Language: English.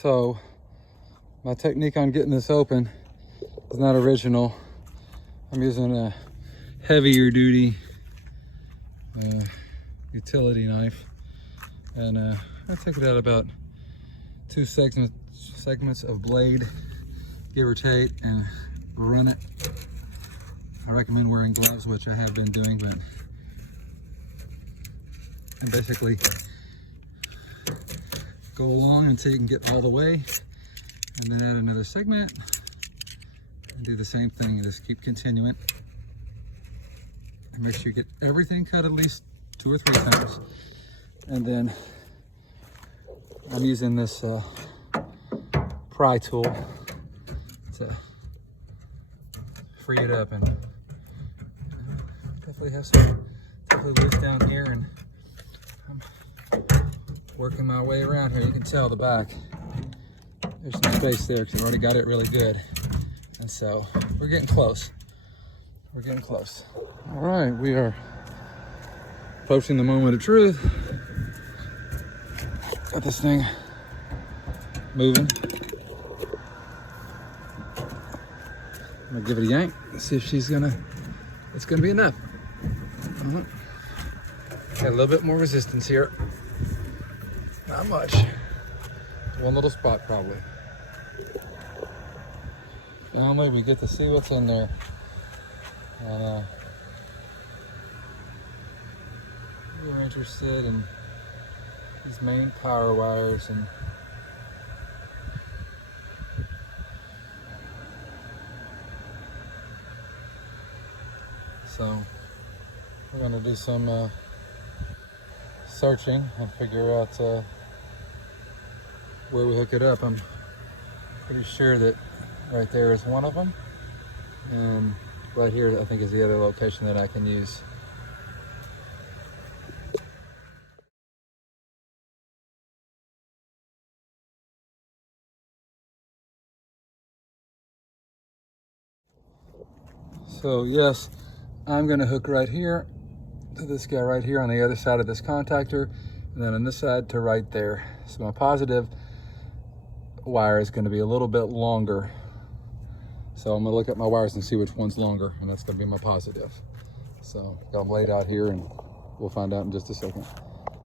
So my technique on getting this open is not original. I'm using a heavier duty utility knife, and I took it out about 2 segments of blade, give or take, and run it. I recommend wearing gloves, which I have been doing, but and basically go along until you can get all the way, and then add another segment and do the same thing and just keep continuing. And make sure you get everything cut at least 2 or 3 times. And then I'm using this pry tool to free it up, and definitely loose down here, and I'm working my way around here. You can tell the back, there's some space there because I've already got it really good. And so we're getting close. We're getting close. All right, we are approaching the moment of truth. Got this thing moving. I'm gonna give it a yank and see if it's gonna be enough. Got a little bit more resistance here. Not much. One little spot probably. Finally, we get to see what's in there. And we're interested in these main power wires, and so we're going to do some searching and figure out where we hook it up. I'm pretty sure that right there is one of them, and right here I think is the other location that I can use. So yes, I'm going to hook right here to this guy right here on the other side of this contactor, and then on this side to right there. So my positive wire is going to be a little bit longer. So I'm going to look at my wires and see which one's longer, and that's going to be my positive. So got them laid out here, and we'll find out in just a second.